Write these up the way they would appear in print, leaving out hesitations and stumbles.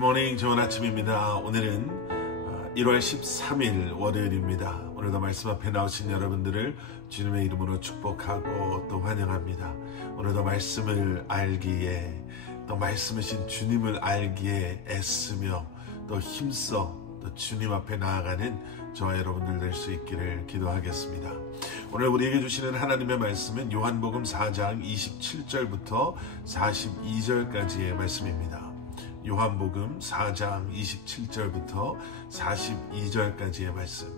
굿모닝, 좋은 아침입니다. 오늘은 1월 13일 월요일입니다. 오늘도 말씀 앞에 나오신 여러분들을 주님의 이름으로 축복하고 또 환영합니다. 오늘도 말씀을 알기에, 또 말씀이신 주님을 알기에 애쓰며 또 힘써 또 주님 앞에 나아가는 저와 여러분들 될 수 있기를 기도하겠습니다. 오늘 우리에게 주시는 하나님의 말씀은 요한복음 4장 27절부터 42절까지의 말씀입니다. 요한복음 4장 27절부터 42절까지의 말씀.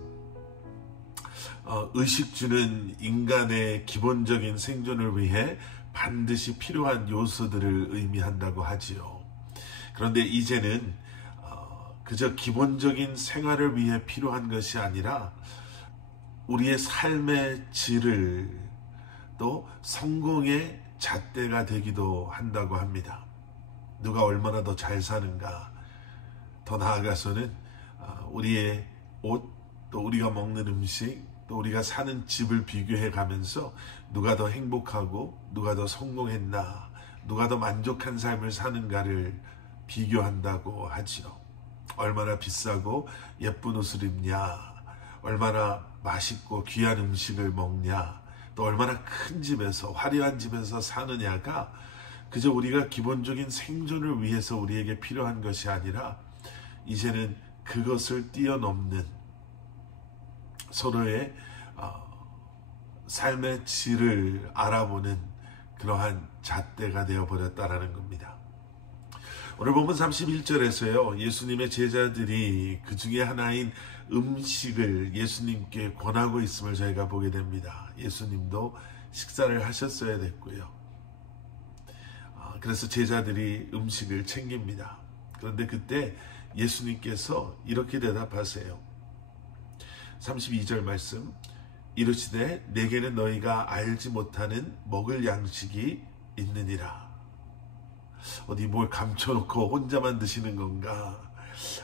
의식주는 인간의 기본적인 생존을 위해 반드시 필요한 요소들을 의미한다고 하지요. 그런데 이제는 그저 기본적인 생활을 위해 필요한 것이 아니라 우리의 삶의 질을 또 성공의 잣대가 되기도 한다고 합니다. 누가 얼마나 더 잘 사는가, 더 나아가서는 우리의 옷, 또 우리가 먹는 음식, 또 우리가 사는 집을 비교해 가면서 누가 더 행복하고 누가 더 성공했나, 누가 더 만족한 삶을 사는가를 비교한다고 하지요. 얼마나 비싸고 예쁜 옷을 입냐, 얼마나 맛있고 귀한 음식을 먹냐, 또 얼마나 큰 집에서, 화려한 집에서 사느냐가 그저 우리가 기본적인 생존을 위해서 우리에게 필요한 것이 아니라 이제는 그것을 뛰어넘는 서로의 삶의 질을 알아보는 그러한 잣대가 되어버렸다라는 겁니다. 오늘 본문 31절에서요, 예수님의 제자들이 그 중에 하나인 음식을 예수님께 권하고 있음을 저희가 보게 됩니다. 예수님도 식사를 하셨어야 됐고요. 그래서 제자들이 음식을 챙깁니다. 그런데 그때 예수님께서 이렇게 대답하세요. 32절 말씀. 이르시되 내게는 너희가 알지 못하는 먹을 양식이 있느니라. 어디 뭘 감춰놓고 혼자만 드시는 건가?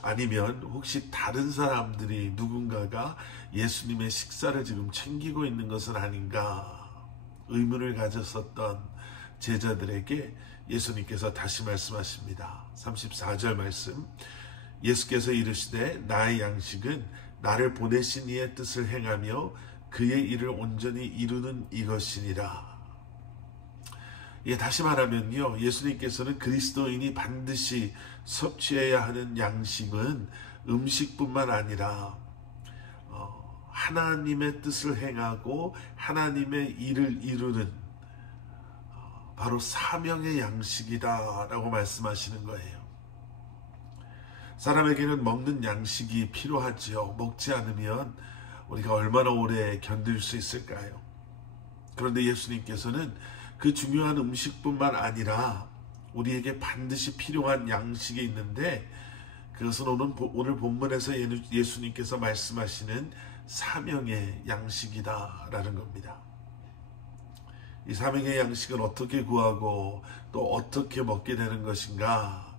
아니면 혹시 다른 사람들이 누군가가 예수님의 식사를 지금 챙기고 있는 것은 아닌가? 의문을 가졌었던 제자들에게 예수님께서 다시 말씀하십니다. 34절 말씀. 예수께서 이르시되 나의 양식은 나를 보내신 이의 뜻을 행하며 그의 일을 온전히 이루는 이것이니라. 다시 말하면요, 예수님께서는 그리스도인이 반드시 섭취해야 하는 양식은 음식뿐만 아니라 하나님의 뜻을 행하고 하나님의 일을 이루는 바로 사명의 양식이다라고 말씀하시는 거예요. 사람에게는 먹는 양식이 필요하지요. 먹지 않으면 우리가 얼마나 오래 견딜 수 있을까요? 그런데 예수님께서는 그 중요한 음식뿐만 아니라 우리에게 반드시 필요한 양식이 있는데 그것은 오늘 본문에서 예수님께서 말씀하시는 사명의 양식이다라는 겁니다. 이 사명의 양식은 어떻게 구하고 또 어떻게 먹게 되는 것인가?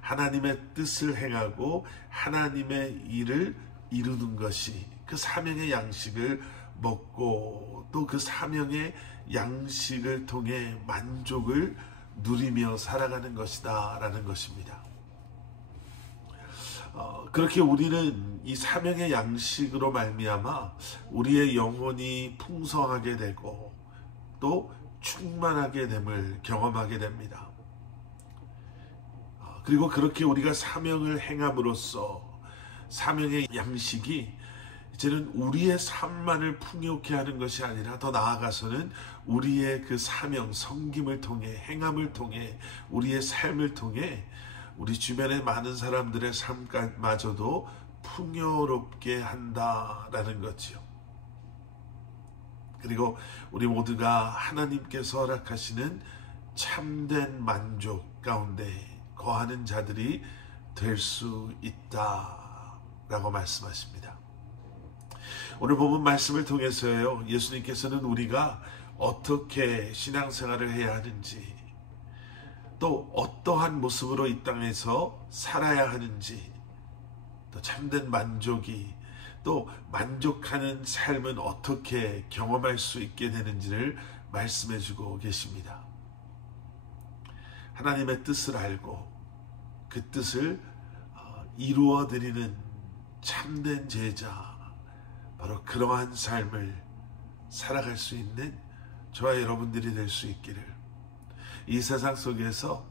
하나님의 뜻을 행하고 하나님의 일을 이루는 것이 그 사명의 양식을 먹고 또 그 사명의 양식을 통해 만족을 누리며 살아가는 것이다 라는 것입니다. 그렇게 우리는 이 사명의 양식으로 말미암아 우리의 영혼이 풍성하게 되고 또 충만하게 됨을 경험하게 됩니다. 그리고 그렇게 우리가 사명을 행함으로써 사명의 양식이 이제는 우리의 삶만을 풍요케 하는 것이 아니라 더 나아가서는 우리의 그 사명, 섬김을 통해, 행함을 통해, 우리의 삶을 통해 우리 주변의 많은 사람들의 삶마저도 풍요롭게 한다라는 거지요. 그리고 우리 모두가 하나님께서 허락하시는 참된 만족 가운데 거하는 자들이 될 수 있다라고 말씀하십니다. 오늘 본문 말씀을 통해서요, 예수님께서는 우리가 어떻게 신앙생활을 해야 하는지, 또 어떠한 모습으로 이 땅에서 살아야 하는지, 또 참된 만족이, 또 만족하는 삶은 어떻게 경험할 수 있게 되는지를 말씀해 주고 계십니다. 하나님의 뜻을 알고 그 뜻을 이루어드리는 참된 제자, 바로 그러한 삶을 살아갈 수 있는 저와 여러분들이 될 수 있기를, 이 세상 속에서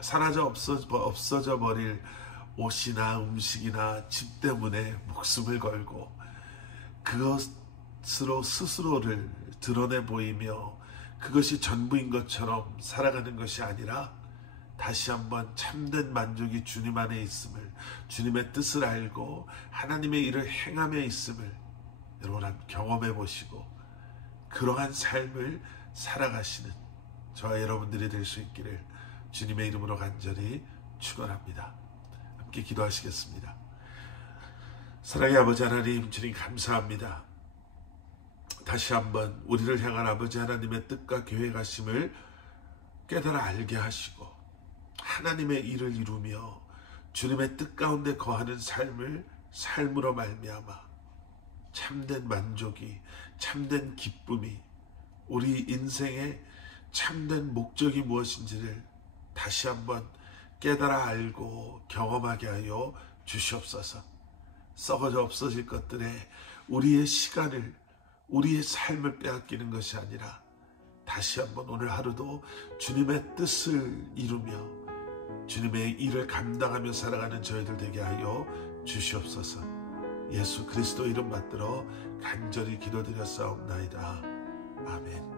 사라져 없어져 버릴 옷이나 음식이나 집 때문에 목숨을 걸고 그것으로 스스로를 드러내 보이며 그것이 전부인 것처럼 살아가는 것이 아니라, 다시 한번 참된 만족이 주님 안에 있음을, 주님의 뜻을 알고 하나님의 일을 행함에 있음을 여러분 경험해 보시고 그러한 삶을 살아가시는 저와 여러분들이 될 수 있기를 주님의 이름으로 간절히 축원합니다. 함께 기도하시겠습니다. 사랑의 아버지 하나님, 주님 감사합니다. 다시 한번 우리를 향한 아버지 하나님의 뜻과 계획하심을 깨달아 알게 하시고 하나님의 일을 이루며 주님의 뜻 가운데 거하는 삶으로 말미암아 참된 만족이, 참된 기쁨이, 우리 인생의 참된 목적이 무엇인지를 다시 한번 깨달아 알고 경험하게 하여 주시옵소서. 썩어져 없어질 것들에 우리의 시간을, 우리의 삶을 빼앗기는 것이 아니라 다시 한번 오늘 하루도 주님의 뜻을 이루며 주님의 일을 감당하며 살아가는 저희들 되게 하여 주시옵소서. 예수 그리스도 이름 받들어 간절히 기도드렸사옵나이다. 아멘.